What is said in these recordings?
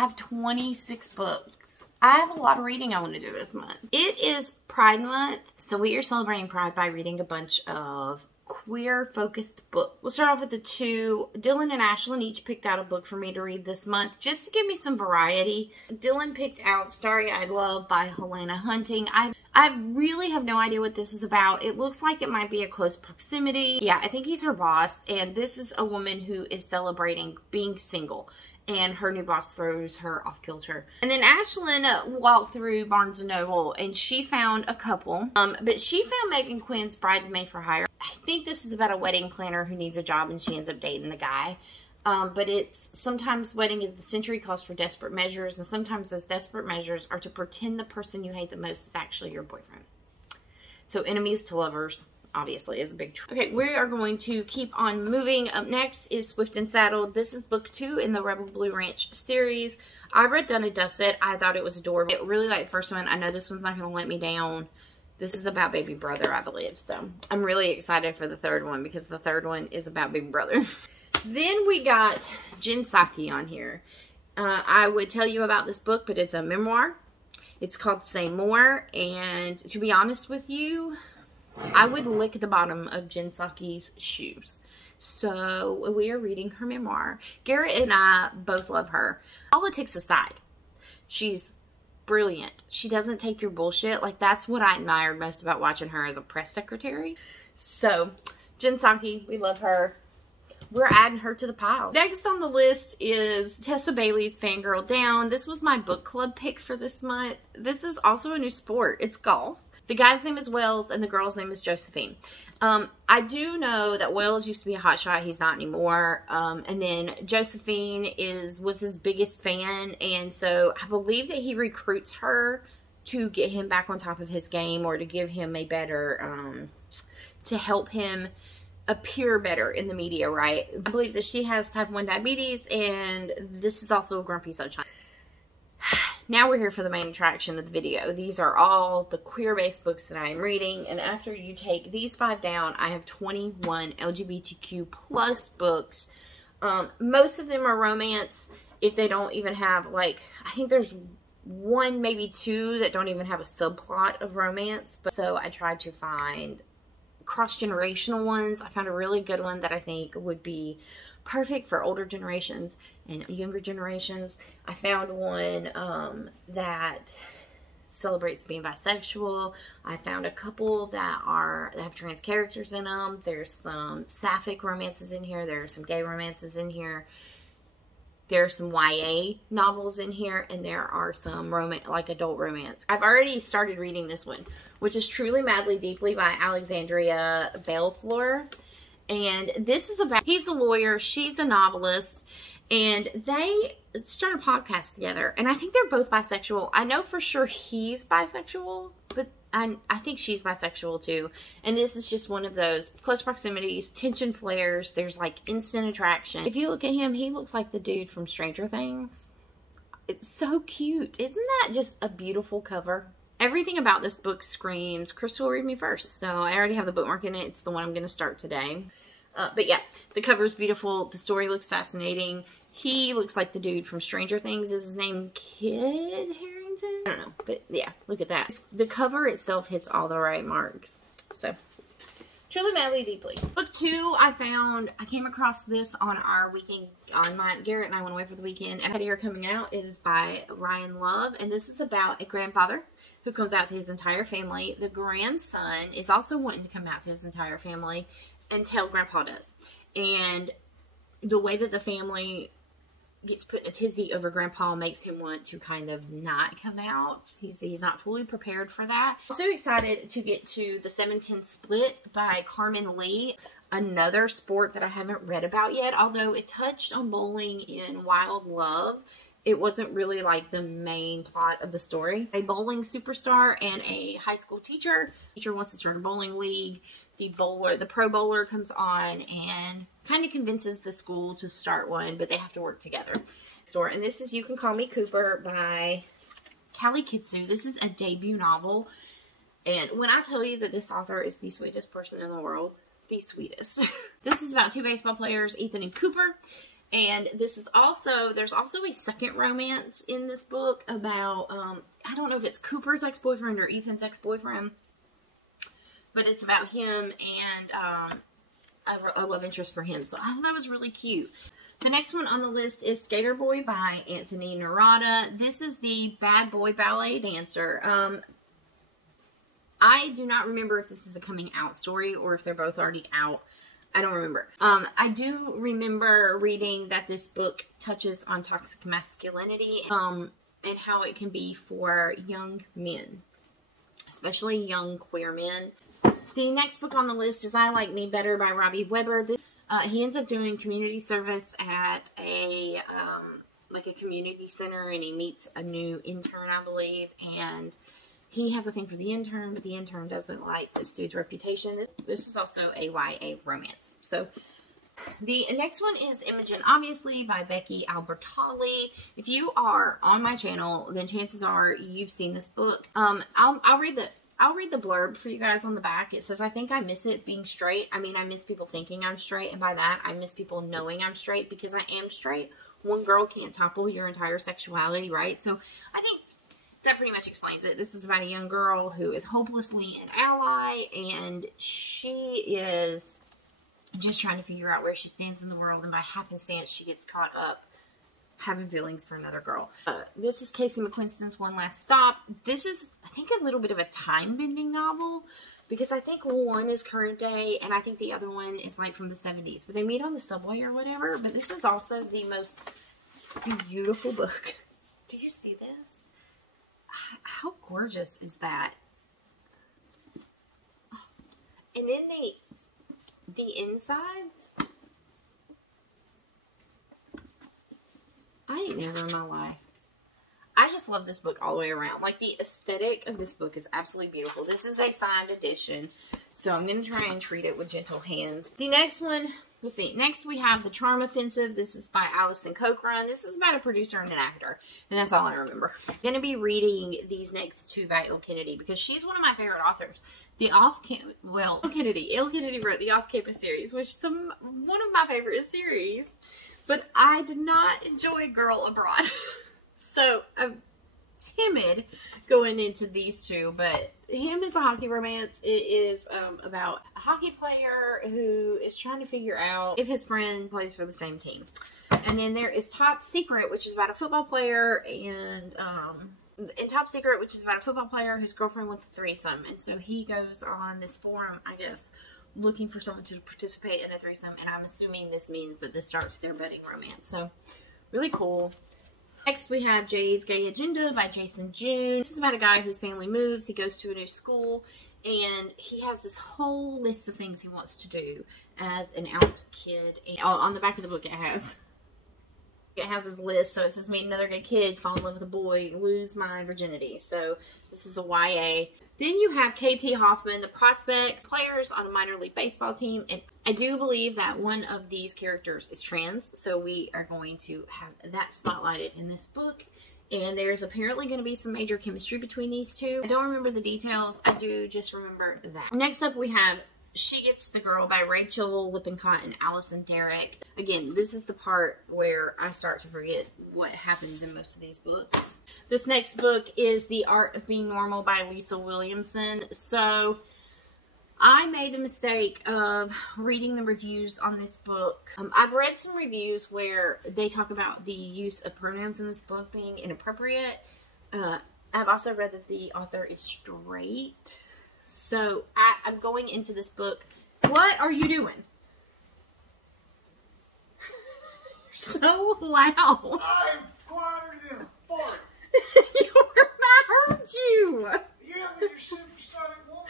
I have 26 books. I have a lot of reading I want to do this month. It is Pride Month, so we are celebrating Pride by reading a bunch of queer-focused books. We'll start off with the two. Dylan and Ashlyn each picked out a book for me to read this month, just to give me some variety. Dylan picked out Starry-Eyed Love by Helena Hunting. I really have no idea what this is about. It looks like it might be a close proximity. Yeah, I think he's her boss, and this is a woman who is celebrating being single, and her new boss throws her off kilter. And then Ashlyn walked through Barnes & Noble, and she found a couple, but she found Megan Quinn's Bride Made for Hire. I think this is about a wedding planner who needs a job, and she ends up dating the guy. But it's sometimes wedding of the century calls for desperate measures, and sometimes those desperate measures are to pretend the person you hate the most is actually your boyfriend. So enemies to lovers, obviously, is a big trope. Okay, we are going to keep on moving. Up next is Swift and Saddled. This is book 2 in the Rebel Blue Ranch series. I read Done and Dusted. I thought it was adorable. I really liked the first one. I know this one's not going to let me down. This is about baby brother, I believe. So I'm really excited for the third one because the third one is about baby brother. Then we got Jen Psaki on here. I would tell you about this book, but it's a memoir. It's called Say More. And to be honest with you, I would lick the bottom of Jen Psaki's shoes. So we are reading her memoir. Garrett and I both love her. Politics aside, she's brilliant. She doesn't take your bullshit. Like, that's what I admired most about watching her as a press secretary. So Jen Psaki, we love her. We're adding her to the pile. Next on the list is Tessa Bailey's Fangirl Down. This was my book club pick for this month. This is also a new sport. It's golf. The guy's name is Wells and the girl's name is Josephine. I do know that Wells used to be a hotshot. He's not anymore. And then Josephine was his biggest fan. And so I believe that he recruits her to get him back on top of his game, or to give him a better, to help him appear better in the media, right? I believe that she has type 1 diabetes, and this is also a grumpy sunshine. Now we're here for the main attraction of the video. These are all the queer-based books that I am reading, and after you take these 5 down, I have 21 LGBTQ plus books. Most of them are romance, if they don't even have, like, I think there's 1, maybe 2 that don't even have a subplot of romance. But so I tried to find cross-generational ones. I found a really good one that I think would be perfect for older generations and younger generations. I found one that celebrates being bisexual. I found a couple that have trans characters in them. There's some sapphic romances in here. There are some gay romances in here. There are some YA novels in here, and there are some adult romance. I've already started reading this one, which is Truly Madly Deeply by Alexandria Bellfleur. And this is about, he's the lawyer, she's a novelist, and they start a podcast together. And I think they're both bisexual. I know for sure he's bisexual, but I think she's bisexual too. And this is just one of those close proximities, tension flares. There's like instant attraction. If you look at him, he looks like the dude from Stranger Things. It's so cute. Isn't that just a beautiful cover? Everything about this book screams, Crystal, read me first. So I already have the bookmark in it. It's the one I'm going to start today. But yeah, the cover is beautiful. The story looks fascinating. He looks like the dude from Stranger Things. Is his name Kid Harington? I don't know. But yeah, look at that. The cover itself hits all the right marks. So, Truly Madly Deeply. Book 2, I came across this on our weekend, Garrett and I went away for the weekend. And Here Coming Out is by Ryan Love. And this is about a grandfather who comes out to his entire family. The grandson is also wanting to come out to his entire family until Grandpa does. And the way that the family gets put in a tizzy over Grandpa makes him want to kind of not come out. He's not fully prepared for that. I'm so excited to get to The 7-10 Split by Carmen Lee. Another sport that I haven't read about yet, although it touched on bowling in Wild Love. It wasn't really like the main plot of the story. A bowling superstar and a high school teacher. Teacher wants to start a bowling league. The pro bowler comes on and kind of convinces the school to start one, but they have to work together. And this is You Can Call Me Cooper by Callie Kitsu. This is a debut novel. And when I tell you that this author is the sweetest person in the world, the sweetest. This is about 2 baseball players, Ethan and Cooper. And this is also, there's also a second romance in this book about, I don't know if it's Cooper's ex-boyfriend or Ethan's ex-boyfriend, but it's about him and a love interest for him. So I thought that was really cute. The next one on the list is Skater Boy by Anthony Narada. This is the bad boy ballet dancer. I do not remember if this is a coming out story or if they're both already out. I don't remember. I do remember reading that this book touches on toxic masculinity and how it can be for young men, especially young queer men. The next book on the list is I Like Me Better by Robbie Weber. He ends up doing community service at a community center, and he meets a new intern, I believe, and he has a thing for the intern, but the intern doesn't like this dude's reputation. This is also a YA romance. So the next one is Imogen, obviously, by Becky Albertalli. If you are on my channel, then chances are you've seen this book. I'll read the blurb for you guys on the back. It says, I think I miss it being straight. I mean, I miss people thinking I'm straight, and by that, I miss people knowing I'm straight, because I am straight. One girl can't topple your entire sexuality, right? So I think that pretty much explains it. This is about a young girl who is hopelessly an ally, and she is just trying to figure out where she stands in the world, and by happenstance, she gets caught up having feelings for another girl. This is Casey McQuiston's One Last Stop. This is, I think, a little bit of a time-bending novel, because I think one is current day, and I think the other one is like from the 70s. But they meet on the subway or whatever, but this is also the most beautiful book. Do you see this? How gorgeous is that? And then the insides. I ain't never in my life. I just love this book all the way around. Like, the aesthetic of this book is absolutely beautiful. This is a signed edition, so I'm going to try and treat it with gentle hands. The next one, let's see. Next we have The Charm Offensive. This is by Alison Cochran. This is about a producer and an actor, and that's all I remember. I'm going to be reading these next two by Elle Kennedy, because she's one of my favorite authors. Elle Kennedy wrote the Off-Campus series, which is one of my favorite series, but I did not enjoy Girl Abroad. So I'm timid going into these two, but Him is a hockey romance. It is about a hockey player who is trying to figure out if his friend plays for the same team. And then there is Top Secret, which is about a football player, and Top Secret, which is about a football player whose girlfriend wants a threesome. And so he goes on this forum, I guess, looking for someone to participate in a threesome, and I'm assuming this means that this starts their budding romance. So really cool. Next, we have Jay's Gay Agenda by Jason June. This is about a guy whose family moves. He goes to a new school, and he has this whole list of things he wants to do as an out kid. And on the back of the book, it has his list. So it says, meet another gay kid, fall in love with a boy, lose my virginity. So this is a YA. Then you have KT Hoffman, The Prospects, players on a minor league baseball team. And I do believe that one of these characters is trans. So we are going to have that spotlighted in this book. And there's apparently going to be some major chemistry between these two. I don't remember the details. I do just remember that. Next up, we have She Gets the Girl by Rachel Lippincott and Allison Derrick. Again, this is the part where I start to forget what happens in most of these books. This next book is The Art of Being Normal by Lisa Williamson. So I made the mistake of reading the reviews on this book. I've read some reviews where they talk about the use of pronouns in this book being inappropriate. I've also read that the author is straight. So I'm going into this book. What are you doing? You're so loud. I'm quieter than a fart. I heard you. Yeah, but you're supersonic woman.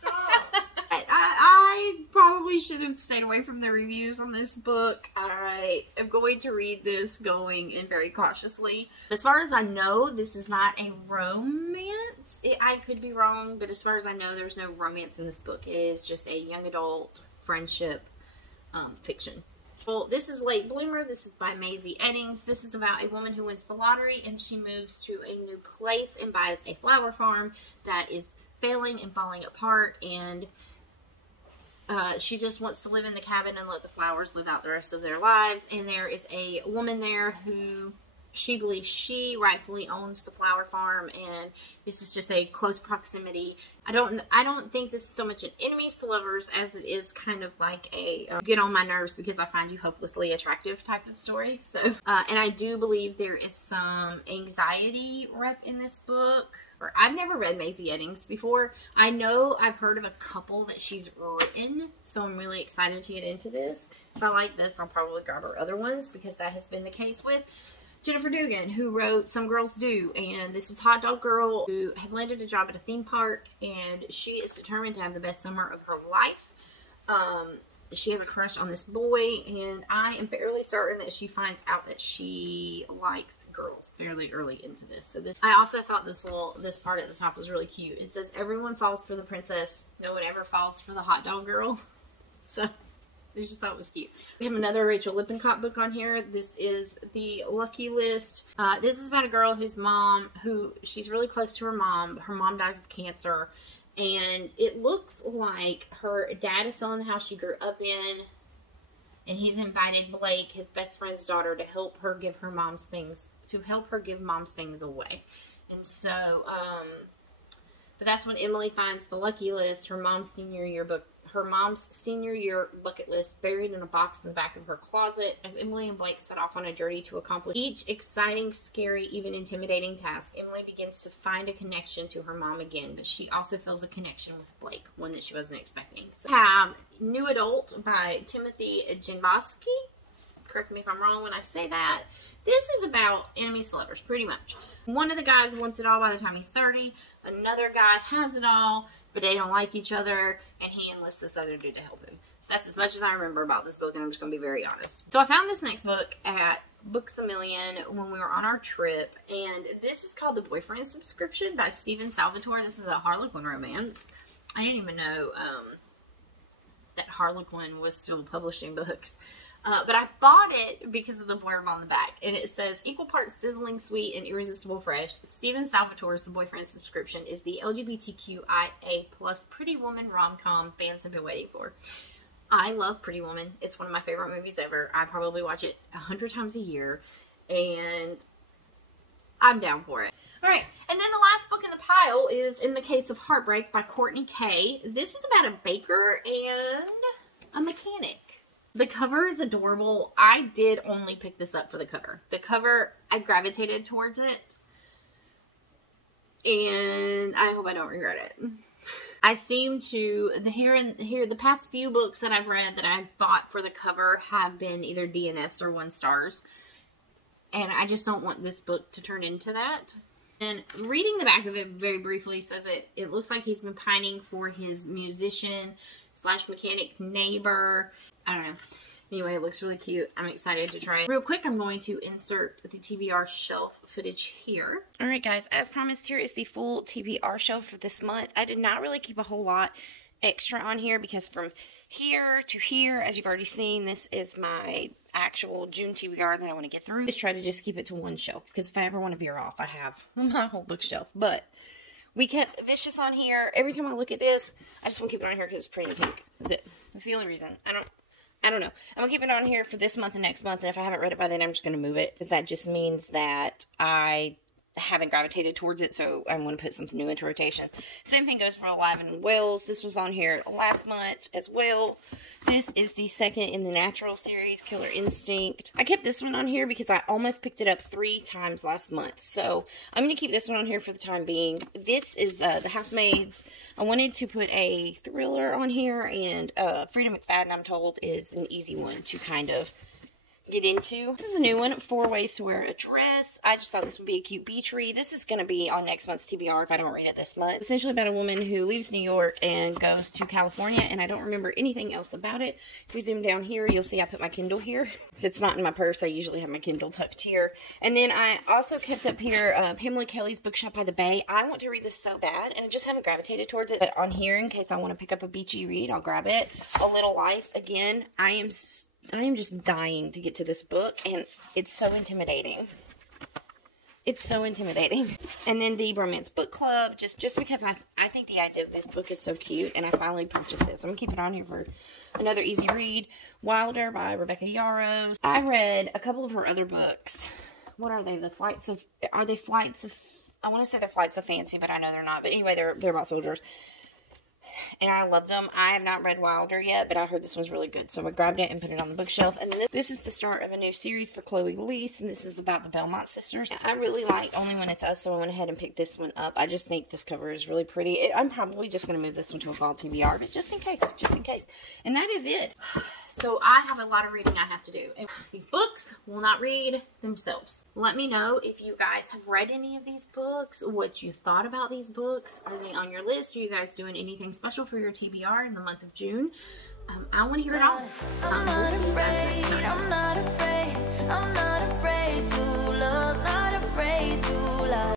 Stop. I probably should have stayed away from the reviews on this book. I am going to read this going in very cautiously. As far as I know, this is not a romance. I could be wrong, but as far as I know, there's no romance in this book. It is just a young adult friendship fiction. Well, this is Late Bloomer. This is by Maisie Eddings. This is about a woman who wins the lottery, and she moves to a new place and buys a flower farm that is failing and falling apart, and She just wants to live in the cabin and let the flowers live out the rest of their lives. And there is a woman there who she believes she rightfully owns the flower farm, and this is just a close proximity. I don't think this is so much an enemies to lovers as it is kind of like a get on my nerves because I find you hopelessly attractive type of story. So, and I do believe there is some anxiety rep in this book. I've never read Maisie Eddings before. I know I've heard of a couple that she's written, so I'm really excited to get into this. If I like this, I'll probably grab her other ones because that has been the case with Jennifer Dugan, who wrote Some Girls Do, and this is Hot Dog Girl, who has landed a job at a theme park, and she is determined to have the best summer of her life. She has a crush on this boy, and I am fairly certain that she finds out that she likes girls fairly early into this. So this, I also thought this part at the top was really cute. It says, everyone falls for the princess, no one ever falls for the hot dog girl. So I just thought it was cute. We have another Rachel Lippincott book on here. This is The Lucky List. This is about a girl whose mom, she's really close to her mom. Her mom dies of cancer. And it looks like her dad is selling the house she grew up in. And he's invited Blake, his best friend's daughter, to help her give her mom's things, give mom's things away. And so, but that's when Emily finds the Lucky List, her mom's senior year bucket list, buried in a box in the back of her closet. As Emily and Blake set off on a journey to accomplish each exciting, scary, even intimidating task, Emily begins to find a connection to her mom again, but she also feels a connection with Blake, one that she wasn't expecting. So we have New Adult by Timothy Janbowski. Correct me if I'm wrong when I say that. This is about enemies to lovers, pretty much. One of the guys wants it all by the time he's 30. Another guy has it all, but they don't like each other, and he enlists this other dude to help him. That's as much as I remember about this book, and I'm just going to be very honest. So I found this next book at Books A Million when we were on our trip, and this is called The Boyfriend Subscription by Stephen Salvatore. This is a Harlequin romance. I didn't even know that Harlequin was still publishing books. But I bought it because of the blurb on the back. And it says, equal parts sizzling sweet and irresistible fresh, Stephen Salvatore's The Boyfriend Subscription is the LGBTQIA plus Pretty Woman rom-com fans have been waiting for. I love Pretty Woman. It's one of my favorite movies ever. I probably watch it 100 times a year. And I'm down for it. Alright, and then the last book in the pile is In the Case of Heartbreak by Courtney Kay. This is about a baker and a mechanic. The cover is adorable. I did only pick this up for the cover. The cover, I gravitated towards it. And I hope I don't regret it. I seem to, the past few books that I've read that I bought for the cover have been either DNFs or 1 stars. And I just don't want this book to turn into that. And reading the back of it very briefly says it looks like he's been pining for his musician / mechanic neighbor. I don't know. Anyway, it looks really cute. I'm excited to try it. Real quick, I'm going to insert the TBR shelf footage here. Alright guys, as promised, here is the full TBR shelf for this month. I did not really keep a whole lot extra on here because from here to here, as you've already seen, this is my actual June TBR that I want to get through. Just try to just keep it to one shelf because if I ever want to veer off, I have my whole bookshelf. But we kept Vicious on here. Every time I look at this, I just want to keep it on here because it's pretty and pink. That's it. That's the only reason. I don't know. I'm going to keep it on here for this month and next month, and if I haven't read it by then, I'm just going to move it, because that just means that I haven't gravitated towards it, so I'm going to put something new into rotation. Same thing goes for Alive in Wales. This was on here last month as well. This is the second in the Natural series, Killer Instinct. I kept this one on here because I almost picked it up 3 times last month. So I'm going to keep this one on here for the time being. This is The Housemaids. I wanted to put a thriller on here, and Frida McFadden, I'm told, is an easy one to kind of get into. This is a new one, 4 Ways to Wear a Dress. I just thought this would be a cute beach read. This is going to be on next month's TBR if I don't read it this month. It's essentially about a woman who leaves New York and goes to California, and I don't remember anything else about it. If we zoom down here, you'll see I put my Kindle here. If it's not in my purse, I usually have my Kindle tucked here. And then I also kept up here Pamela Kelly's Bookshop by the Bay. I want to read this so bad, and I just haven't gravitated towards it. But on here, in case I want to pick up a beachy read, I'll grab it. A Little Life. Again, I am just dying to get to this book, and it's so intimidating. It's so intimidating. And then the Romance Book Club, just because I think the idea of this book is so cute, and I finally purchased it. So I'm going to keep it on here for another easy read. Wilder by Rebecca Yarros. I read a couple of her other books. What are they? Are they Flights of, I want to say they're Flights of Fancy, but I know they're not. But anyway, they're about soldiers. And I loved them. I have not read Wilder yet, but I heard this one's really good. So I grabbed it and put it on the bookshelf. And then this is the start of a new series for Chloe Leese. And this is about the Belmont sisters. I really like Only When It's Us, so I went ahead and picked this one up. I just think this cover is really pretty. I'm probably just going to move this one to a fall TBR, but just in case. And that is it. So I have a lot of reading I have to do. And these books will not read themselves. Let me know if you guys have read any of these books, what you thought about these books. Are they on your list? Are you guys doing anything special for your TBR in the month of June? I want to hear it all. I'm not afraid, I'm not afraid, I'm not afraid to love, not afraid to love.